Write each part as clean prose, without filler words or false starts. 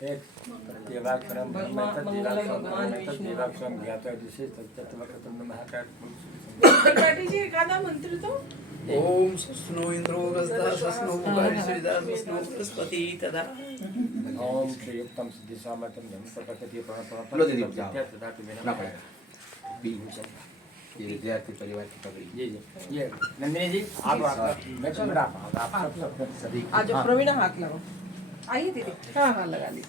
एक देवाक्षरम देवाक्षरम ज्ञाता तत्वक्रतुंड महाकाय त्रिपाठी जी एखादा मंत्र तो ओम सस्नो इंद्रो गजदा सस्नो गारिश्रीदा सस्नो बृहस्पति तदा ओम श्री युक्तम सिद्धि सामर्थ्यम धन प्रकृति लो दीदी जाओ तथा ना पड़ेगा बी ये विद्यार्थी परिवार की पगड़ी ये नंदिनी जी आप मैं चल रहा हूँ आप सब सभी आज प्रवीणा हाथ लगाओ आइए दीदी हाँ हाँ लगा ली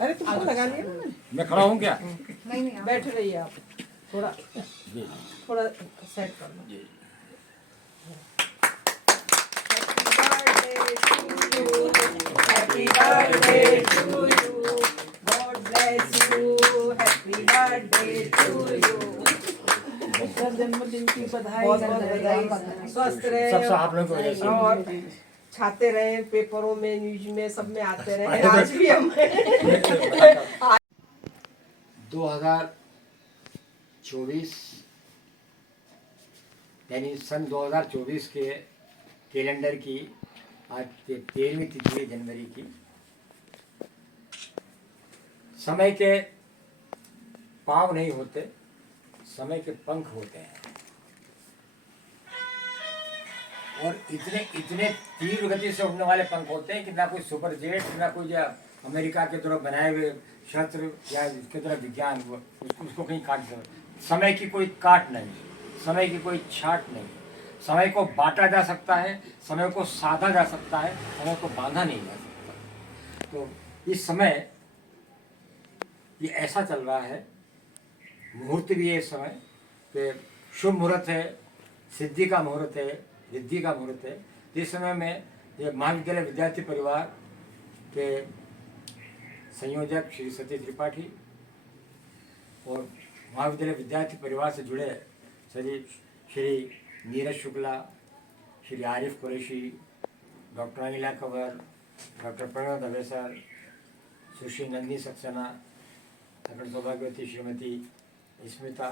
अरे तुमको लगा लिया ना मैंने मैं खड़ा हूँ क्या नहीं बैठ रहिए आप थोड़ा थोड़ा सेट कर लो Happy birthday to you. God bless you. Happy birthday to you. जन्मदिन की बधाई बहुत बधाई स्वस्थ रहे सब आप लोगों को वजह से और छाते रहे पेपरों में न्यूज में सब में आते रहे आज भी हम 2024 यानी सन 2024 के कैलेंडर की आज 13वीं तिथि है जनवरी की। समय के पाँव नहीं होते, समय के पंख होते हैं और इतने इतने तीव्र गति से उड़ने वाले पंख होते हैं कि ना कोई सुपर जेट ना कोई अमेरिका के तरफ बनाए हुए शस्त्र या इसके तरफ विज्ञान उसको कहीं काट सकता। समय की कोई काट नहीं, समय की कोई छाट नहीं। समय को बांटा जा सकता है, समय को साधा जा सकता है, समय को बांधा नहीं जा सकता। तो इस समय ये ऐसा चल रहा है, मुहूर्त भी है इस समय कि शुभ मुहूर्त है, सिद्धि का मुहूर्त है, रिद्धि का मुहूर्त है। इस समय में ये महाविद्यालय विद्यार्थी परिवार के संयोजक श्री सतीश त्रिपाठी और महाविद्यालय विद्यार्थी परिवार से जुड़े श्री नीरज शुक्ला, श्री आरिफ कुरैशी, डॉक्टर अनिला कंवर, डॉक्टर प्रणव दवेसर, सुश्री नंदिनी सक्सेना, डॉक्टर सौभाग्यवती श्रीमती स्मिता,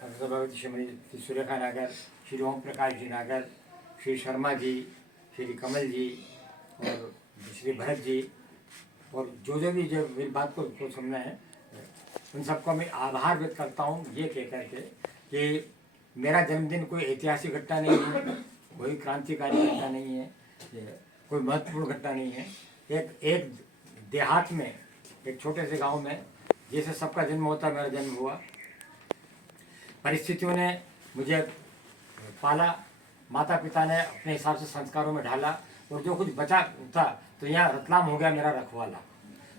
डॉक्टर सौभाग्यवती श्रीमती सुरेखा नागर, श्री ओम प्रकाश जी नागर, श्री शर्मा जी, श्री कमल जी और श्री भरत जी और जो भी मेरी बात को सुनना है उन सबको मैं आभार व्यक्त करता हूँ ये कह करके कि मेरा जन्मदिन कोई ऐतिहासिक घटना नहीं है, कोई क्रांतिकारी घटना नहीं है, कोई महत्वपूर्ण घटना नहीं है। एक देहात में, एक छोटे से गांव में जैसे सबका जन्म होता है मेरा जन्म हुआ। परिस्थितियों ने मुझे पाला, माता पिता ने अपने हिसाब से संस्कारों में ढाला और जो कुछ बचा था तो यहाँ रतलाम हो गया मेरा रखवाला।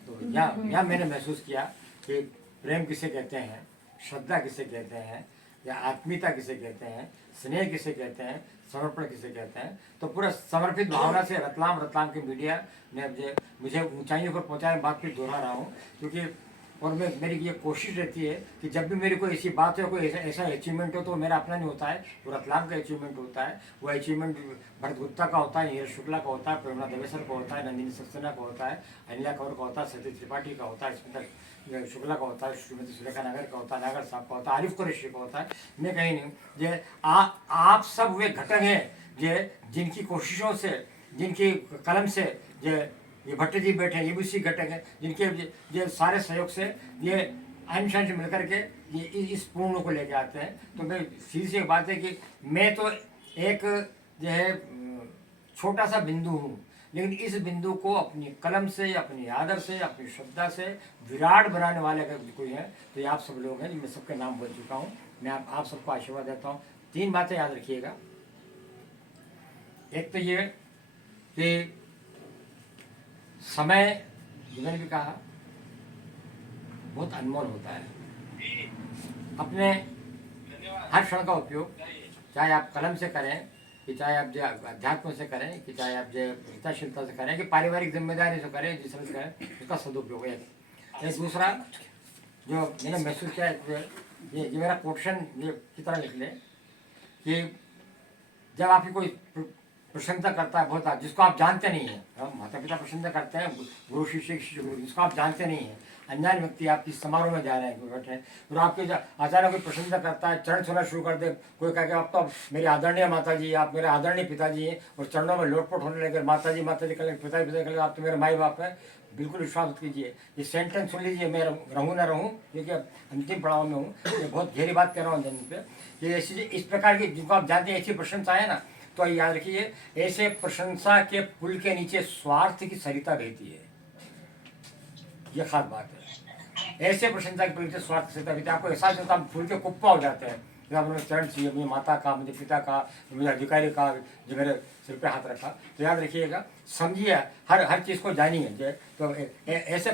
तो यहाँ मैंने महसूस किया कि प्रेम किसे कहते हैं, श्रद्धा किसे कहते हैं, या आत्मीयता किसे कहते हैं, स्नेह किसे कहते हैं, समर्पण किसे कहते हैं। तो पूरा समर्पित भावना से रतलाम की मीडिया ने मुझे ऊंचाइयों पर पहुंचाने बात फिर दोहरा रहा हूँ क्योंकि और मेरी ये कोशिश रहती है कि जब भी मेरी कोई ऐसी बात है, कोई ऐसा अचीवमेंट हो तो मेरा अपना नहीं होता है, वो रतलाम का अचीवमेंट होता है। वो अचीवमेंट भरत गुप्ता का होता है, नीरज शुक्ला का होता है, प्रेरणा दवेसर का होता है, नंदिनी सक्सेना का होता है, अनिला कंवर का होता है, सतीश त्रिपाठी का होता है, स्मिता शुक्ला का होता है, श्रीमती सुरेखा नागर का होता है, नागर साहब का होता है, आरिफ कुरैशी का होता है। मैं कहीं नहीं ये आप सब वे घटक हैं जे जिनकी कोशिशों से, जिनकी कलम से ये भट्ट जी बैठे हैं, ये भी उसी घटक हैं जिनके ये सारे सहयोग से ये अंश मिलकर के ये इस पूर्ण को लेके आते हैं। तो मैं सीधी सी बात है कि मैं तो एक जो है छोटा सा बिंदु हूँ, लेकिन इस बिंदु को अपनी कलम से, अपनी आदर से, अपनी श्रद्धा से विराट बनाने वाले अगर कोई है तो ये आप सब लोग हैं। मैं सबके नाम बोल चुका हूँ। मैं आप सबको आशीर्वाद देता हूँ। 3 बातें याद रखिएगा। एक तो ये कि समय, मैंने भी कहा, बहुत अनमोल होता है। अपने हर क्षण का उपयोग, चाहे आप कलम से करें कि चाहे आप अध्यात्म से करें कि चाहे आप हिताशीलता से करें कि पारिवारिक जिम्मेदारी से करें, जिसमें से करें, उसका सदुपयोग है। एक दूसरा जो मैंने महसूस किया, ये मेरा क्वेश्चन ये की तरह लिख लें कि जब आपकी कोई प्रशंसा करता है बहुत, जिसको आप जानते नहीं हैं। हम माता पिता प्रशंसा करते हैं, गुरु शिष्य गुरु, जिसको आप जानते नहीं हैं, अनजान व्यक्ति आपकी समारोह में जा रहे हैं, कोई बैठे हैं, और आपके अचानक कोई प्रशंसा करता है, चरण छूना शुरू कर दे, कोई कह के आप तो मेरी आदरणीय माता जी, आप मेरे आदरणीय पिताजी हैं, और चरणों में लोटपोट होने लगे, माता जी कल पिताजी कल आप तो मेरे माई बाप हैं, बिल्कुल विश्वास मत कीजिए। ये सेंटेंस सुन लीजिए, मैं रहूँ ना रहूँ, क्योंकि अब अंतिम पड़ाव में हूँ, ये बहुत गहरी बात कह रहा हूँ जन्म पे। ये ऐसी इस प्रकार की जिनको आप जानते हैं ऐसी प्रशंसा है ना, तो याद रखिए, ऐसे प्रशंसा के पुल के नीचे स्वार्थ की सरिता बहती है, ये खास बात है। ऐसे प्रशंसा के पुल के नीचे स्वार्थ की सरिता बहती है, आपको एहसास होता है, फूल के कुप्पा हो जाते हैं, जब आपने चरण चाहिए, मुझे माता का, मुझे पिता का, मुझे अधिकारी का, जो मेरे सिर पे हाथ रखा। तो याद रखिएगा, समझिए, हर चीज़ को जानिए, तो ऐसे